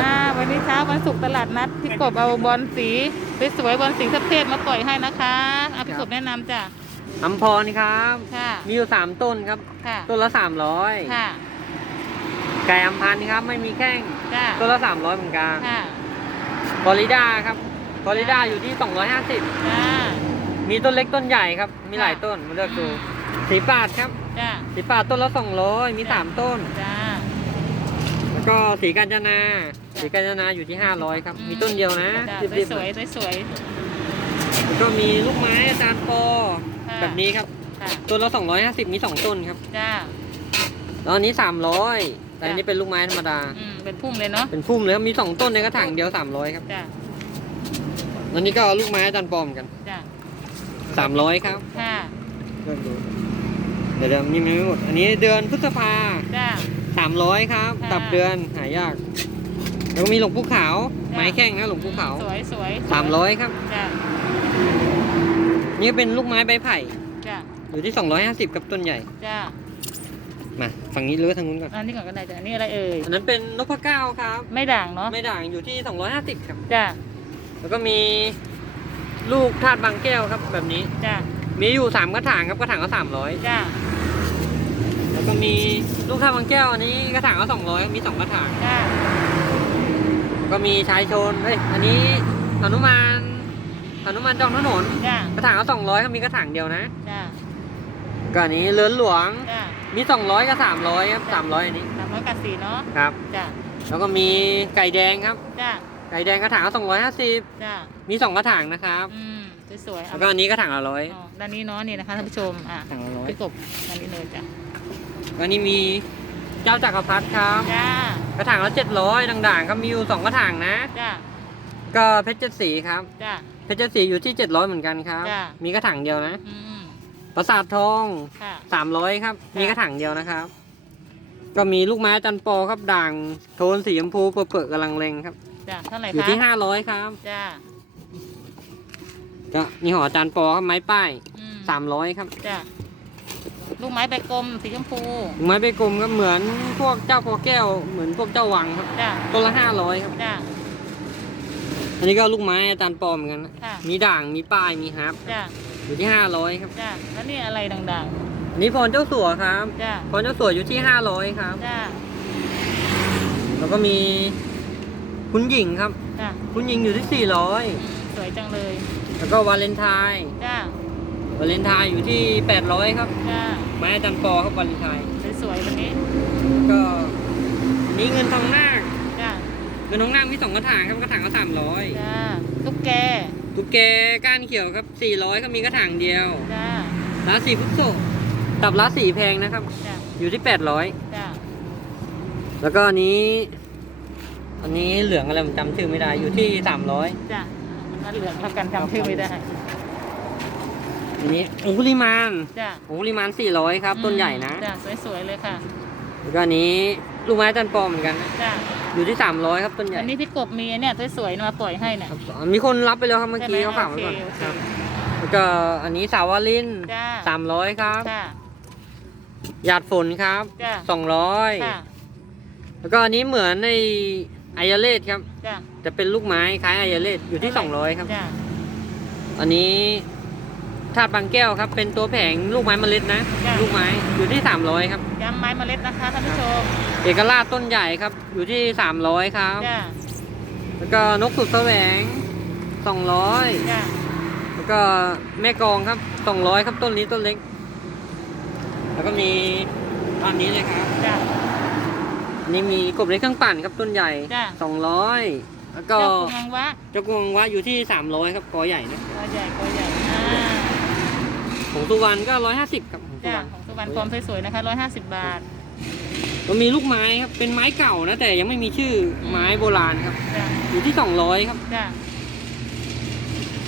อ่าวันนี้เช้าวันศุกร์ตลาดนัดพี่กบเอาบอลสีสวยๆบอลสีเทพๆมาปล่อยให้นะคะเอาพี่กบแนะนำจ้ะอัมพรครับ ค่ะ มีอยู่สามต้นครับ ค่ะ ต้นละสามร้อยค่ะ ไก่อัมพันธ์ครับ ไม่มีแข้งจ้ะต้นละสามร้อยเหมือนกันค่ะฟลอริดาครับฟลอริดาอยู่ที่สองร้อยห้าสิบจ้ามีต้นเล็กต้นใหญ่ครับ มีหลายต้นมาเลือกดู สีปาดครับ จ้าสีปาดต้นละสองร้อยมีสามต้น จ้า แล้วก็สีกาญจนาสีกาญจนาอยู่ที่ห้าร้อยครับ มีต้นเดียวนะจ้ารีบสๆวยๆสวยแล้วก็มีลูกไม้อาจารย์ปอค่ะแบบนี้ครับๆค่ะต้นละ250 มี 2 ต้นครับ จ้าแล้วอันนี้ 300 แต่อันนี้เป็นลูกไม้ธรรมดา อืมเป็นพุ่มเลยเนาะเป็นพุ่มเลยครับมี 2 ต้นในกระถางเดียว 300 ครับจ้าอันนี้ก็ลูกไม้อาจารย์ปอมอนกัน จ้า300 ครับค่ะเลือกดูเดี๋ยวเดี๋ยวมีไม่หมด อันนี้เดือนพฤษภา จ้า 300ครับ ค่ะ ตับเดือนหายาก แล้วก็มีหลวงปู่ขาวจ้ะไม้แข้งนะหลวงปู่ขาวสวยๆสวย300ครับ จ้านี่เป็นลูกไม้ใบไผ่จ้าอยู่ที่ 250กับต้นใหญ่ จ้ามาฝั่งนี้หรือว่าทางนู้นก่อนอันนี้ก่อนก็ได้จ้ะอันนี้อะไรเอ่ยอันนั้นเป็นนพเก้าครับ ไม่ด่างเนาะไม่ด่างอยู่ที่ 250ครับ จ้าแล้วก็มีลูกธาตุบางแก้วครับแบบนี้ จ้ามีอยู่ 3 กระถางครับกระถางก็300จ้าแล้ว ก็มีลูกธาตุบางแก้วอันนี้กระถางก็200มี2กระถาง จ้าก็มีชายโชนเอ้ยอันนี้หนุมานหนุมานจองถนน จ้ากระถางก็200ครับมีกระถางเดียวนะจ้าก็อันนี้เลือนหลวงจ้ามี200กับ300ครับ300อันนี้สามร้อยกับสี่เนาะครับ จ้าแล้วก็มีไก่แดงครับ จ้าไก่แดงกระถางก็250จ้ามี2กระถางนะครับอืมสวยๆแล้เอาวก็อันนี้กระถางละร้อยอ๋อด้านนี้เนาะนี่นะคะท่านผู้ชมอะกระถางละร้อย พี่กบด้านนี้เลยจ้ะแล้ วนี่มีเจ้าจักรพรรดิครับ จ้ากระถางละเจ็ดร้อยด่างๆครับมีอยู่สองกระถางนะ จ้าก็เพชรเจ็ดสีครับ จ้า เพชรเจ็ดสีอยู่ที่เจ็ดร้อยเหมือนกันครับ จ้ะ มีกระถางเดียวนะ อืมประสาททองค่ะ สามร้อยครับ จ้ะ มีกระถางเดียวนะครับ ก็มีลูกไม้จันปอครับด่าง โทนสีชมพูเปิดๆกำลังเล็งครับ จ้าเท่าไหร่อยู่คะที่ห้าร้อยครับ จ้าก็นี่หอจันปอครับไม้ป้ายอืมสามร้อยครับ จ้า ลูกไม้ใบกลมสีชมพูลูกไม้ใบกลมก็เหมือนพวกเจ้าพอแก้วเหมือนพวกเจ้าวังครับจ้าต้นละห้าร้อยครับ จ้าอันนี้ก็ลูกไม้อาจารย์ปอเหมือนกันนะค่ะ มีด่างมีป้ายมีฮับจ้าอยู่ที่ห้าร้อยครับจ้าแล้วนี่อะไรดังอันนี้พรเจ้าสัวครับๆ จ้าพรเจ้าสัวอยู่ที่ห้าร้อยครับ จ้าแล้วก็มีคุณหญิงครับ จ้าคุณหญิงอยู่ที่สี่ร้อยอืมสวยจังเลย แล้วก็วาเลนไทน์จ้าวาเลนไทน์อยู่ที่แปดร้อยครับ จ้า ไม้อาจารย์ปอครับวาเลนไทน์สวยๆวันนี้ก็อันนี้เงินทองนาคจ้าเงินทองนาคมีสองกระถางครับกระถางก็สามร้อยจ้าตุ๊กแกตุ๊กแกก้านเขียวครับสี่ร้อยก็มีกระถางเดียวจ้าร้านสีพุทธโสตับร้านสีแพงนะครับ จ้าอยู่ที่แปดร้อยจ้าแล้วก็อันนี้ อันนี้เหลืองอะไรผมจำชื่อไม่ได้อยู่ที่สามร้อยจ้านั่นเหลืองแล้วกันจำชื่อไม่ได้ อันนี้องคุลิมานจ้าองคุลิมานสี่ร้อยครับ ต้นใหญ่นะ จ้าสวยๆเลยค่ะ แล้วก็อันนี้ลูกไม้จันปอมเหมือนกันนะจ้าอยู่ที่สามร้อยครับต้นใหญ่อันนี้พี่กบมีเนี่ยสวยๆมาปล่อยให้เนี่ยครับมีคนรับไปแล้วครับเมื่อกี้ใช่ไหเขาฝากไว้ก่อนโอเคโอเคครับแล้วก็อันนี้สาวลินจ้าสามร้อยครับ จ้าหยาดฝนครับจ้าสองร้อยค่ะแล้วก็อันนี้เหมือนในไอยาเลสครับ จ้าจะเป็นลูกไม้คล้ายไอยาเลสอยู่ที่สองร้อยครับ จ้าอันนี้ ธาตุบางแก้วครับ เป็นตัวแผงลูกไม้เมล็ดนะลูกไม้อยู่ที่สามร้อยครับ ย้ำไม้เมล็ดนะคะท่านผู้ชมเอกราชต้นใหญ่ครับ อยู่ที่สามร้อยครับ จ้าแล้วก็นกสุดแสวงสองร้อยจ้าแล้วก็แม่กองครับสองร้อยครับต้นนี้ต้นเล็ก แล้วก็มีอันนี้เลยครับ จ้าอันนี้มีกบเล็กเครื่องปั่นครับต้นใหญ่ จ้ะสองร้อยแล้วก็เจ้ากุมังวะเจ้ากวงว่าอยู่ที่สามร้อยครับกอใหญ่นะ ตัวใหญ่ตัวใหญ่อ่า ของสุวรรณก็ร้อยห้าสิบครับของสุจ้าวรรณของสุวรรณฟอร์มสวยๆนะคะร้อยห้าสิบบาทก็มีลูกไม้ครับ เป็นไม้เก่านะแต่ยังไม่มีชื่อไม้โบราณครับ จ้าอยู่ที่สองร้อยครับ จ้า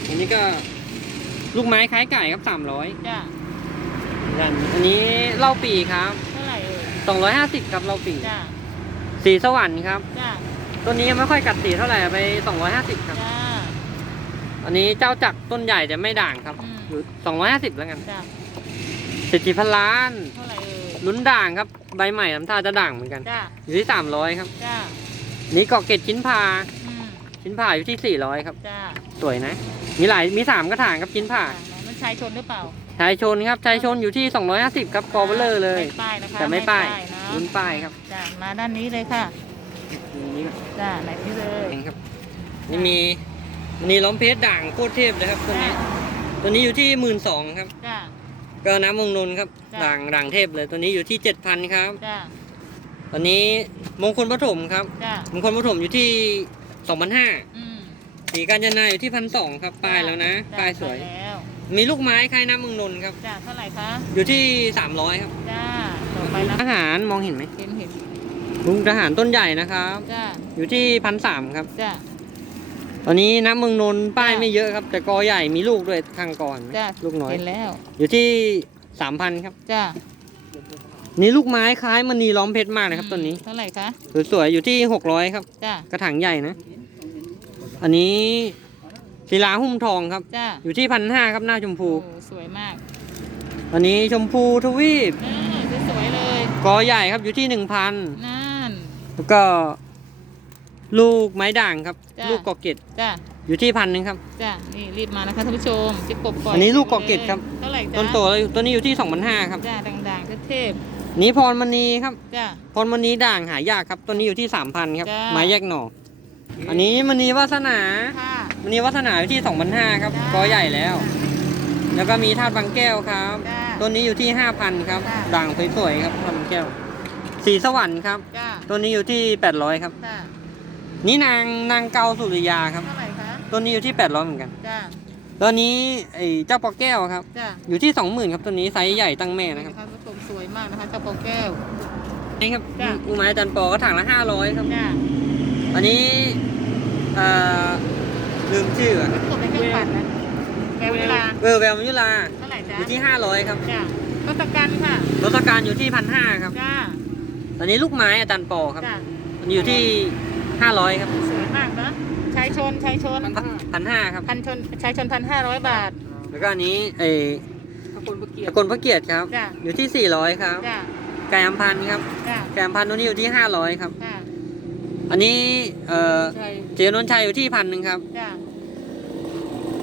อันนี้ก็ลูกไม้คล้ายไก่ครับสามร้อยจ้าอันนี้เหล้าปีครับเท่าไหร่เอ่ยสองร้อยห้าสิบครับเหล้าปี จ้าสีสวรรค์ครับ จ้าต้นนี้ยังไม่ค่อยกัดสีเท่าไหร่ไปสองร้อยห้าสิบครับ จ้าอันนี้เจ้าจักรต้นใหญ่แต่ไม่ด่างครับ อืมอยู่ สองร้อยห้าสิบแล้วกันจ้าสิทธิพันล้าน เท่าไหร่เอ่ยลุ้นด่างครับ ใบใหม่ลำท่าจะด่างเหมือนกัน จ้าอยู่ที่สามร้อยครับ จ้านี่เกาะเกตชิ้นพา อืมชิ้นผ่าอยู่ที่สี่ร้อยครับ จ้าสวยนะ มีหลาย มีสามกระถางครับชิ้นผ่าอ่า มันชายชนหรือเปล่าชายชนครับ ชายชนอยู่ที่สองร้อยห้าสิบครับกอเบลเลอร์เลย ไม่ป้ายนะคะแต่ไม่ป้ายเนอะลุ้นป้ายครับจ้ามาด้านนี้เลยค่ะนี่ จ้าไหนนี่เลยเองครับนี่มีนี่ล้อมเพชรด่างโคตรเทพเลยครับตัวนี้ ตัวนี้อยู่ที่หมื่นสองครับ จ้า ก็น้ำมงนนท์ครับจ้ะ ด่างด่างเทพเลยตัวนี้อยู่ที่เจ็ดพันครับจ้าตอนนี้มงคลปฐมครับ จ้า มงคลปฐมอยู่ที่สองพันห้าอืมสีกาญจนาอยู่ที่พันสองครับป้ายแล้วนะจ้ป้ายสวย ไปแล้ว มีลูกไม้คล้ายน้ำมงนนท์ครับ จ้า เท่าไหร่คะ อยู่ที่สามร้อยครับจ้า ต่อไปนะทหารมองเห็นไหมเห็นเห็นลุงทหารต้นใหญ่นะครับ จ้า อยู่ที่พันสามครับ จ้า ตอนนี้น้ำเมืองนนท์ป้ายจ้ะไม่เยอะครับ แต่กอใหญ่มีลูกด้วยข้างก่อนจ้าลูกน้อย เห็นแล้ว อยู่ที่สามพันครับ จ้านี่ลูกไม้คล้ายมณีล้อมเพชรมากเลยครับต้นนี้เท่าไหร่คะสวยๆอยู่ที่หกร้อยครับ จ้ากระถางใหญ่นะ อันนี้ศิลาหุ้มทองครับ จ้าอยู่ที่พันห้าครับหน้าชมพูโอ้สวยมากอันนี้ชมพูทวีปเออสวยๆเลย กอใหญ่ครับอยู่ที่หนึ่งพันนั่นแล้วก็ ลูกไม้ด่างครับ จ้ะ ลูกกอเกตจ้าอยู่ที่พันหนึ่งครับ จ้านี่รีบมานะคะท่านผู้ชมจิบกบก่อนอันนี้ลูกกอเกตครับ เท่าไหร่จ้าต้นโตแล้วตัวนี้อยู่ที่สองพันห้าครับจ้าด่างๆเทพนี้พรมณีครับ ๆจ้าพรมณีด่างหายากครับ ตัวนี้อยู่ที่สามพันครับจ้ะ ไม้แยกหน่ออันนี้มณีวาสนาค่ะ มณีวาสนาอยู่ที่สองพันห้าครับจ้ะ กอใหญ่แล้ว แล้วก็มีธาตุบางแก้วครับ จ้าตัวนี้อยู่ที่ห้าพันครับ จ้ะ ด่างสวยๆครับธาตุบางแก้ว สีสวรรค์ครับ จ้าตัวนี้อยู่ที่แปดร้อยครับ จ้า นี่นางนางเกาสุริยาครับ เท่าไหร่คะตัวนี้อยู่ที่แปดร้อยเหมือนกัน จ้าตัวนี้ไอ้เจ้าปอแก้วครับ จ้าอยู่ที่สองหมื่นครับตัวนี้ไซส์ใหญ่ตั้งแม่นะครับท่านผู้ชมสวยมากนะคะเจ้าปองแก้ว นี่ครับจ้ะ ลูกไม้จันปอก็ถังละห้าร้อยครับ จ้าอันนี้เอ่อลืมชื่ออะเป็นกบในเครื่องปั่นนะแก้วเวลาเออแววมยุลาเท่าไหร่จ้าอยู่ที่ห้าร้อยครับจ้าก็สกันค่ะรถการอยู่ที่พันห้าครับ จ้าตอนนี้ลูกไม้อาจารย์ปอครับจ้ามันอยู่ที่ ห้าร้อยครับสวยมากเนอะชายชนชายชนพันห้าครับพันชนชายชนพันห้าร้อยบาท แล้วก็อันนี้เออคนประเกียตะกลพระเกียรติครับจ้าอยู่ที่สี่ร้อยครับจ้าไก่อัมพันธ์ครับจ้าไก่อัมพันธ์ตัวนี้อยู่ที่ห้าร้อยครับจ้าอันนี้เอ่อใช่เจนนท์ชัยอยู่ที่พันหนึ่งครับจ้า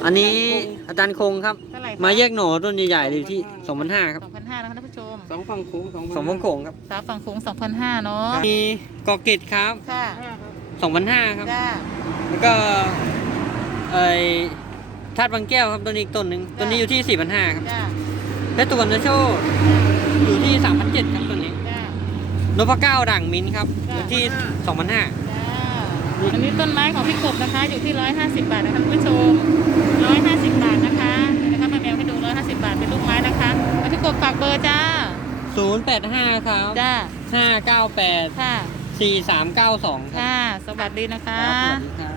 อันนี้อาจารย์คงครับเท่าไหร่ไมาแยกหน่อต้นใหญ่ๆเลยอยู่ที่สองพันห้าครับสองพันห้านะคะท่านผู้ชมสองฝั่งโค้งสองสองวงโขงครับสาวฝั่งโค้งสองพันห้าเนาะมีกอเกตครับค่ะ สองพันห้าครับ จ้าแล้วก็ไอ้ธาตุบางแก้วครับตัวนี้อีกต้นหนึ่งตัวนี้อยู่ที่สี่พันห้าครับจ้าเพชรตุวรรณโชตอยู่ที่สามพันเจ็ดครับตัวนี้จ้า นพเก้าด่างมิ้นท์ครับจ้ะอยู่ที่สองพันห้าจ้าอันนี้ต้นไม้ของพี่กบนะคะ อยู่ที่ร้อยห้าสิบบาทนะคะท่านผู้ชมร้อยห้าสิบบาทนะคะเดี๋ยวนะคะมาแมวให้ดูร้อยห้าสิบบาทเป็นลูกไม้นะคะแล้วพี่กบฝากเบอร์จ้าศูนย์แปดห้าครับจ้าห้าเก้าแปดค่ะ สี่สามเก้าสองครับ ค่ะ สวัสดีนะคคะรับสวัสดีครับ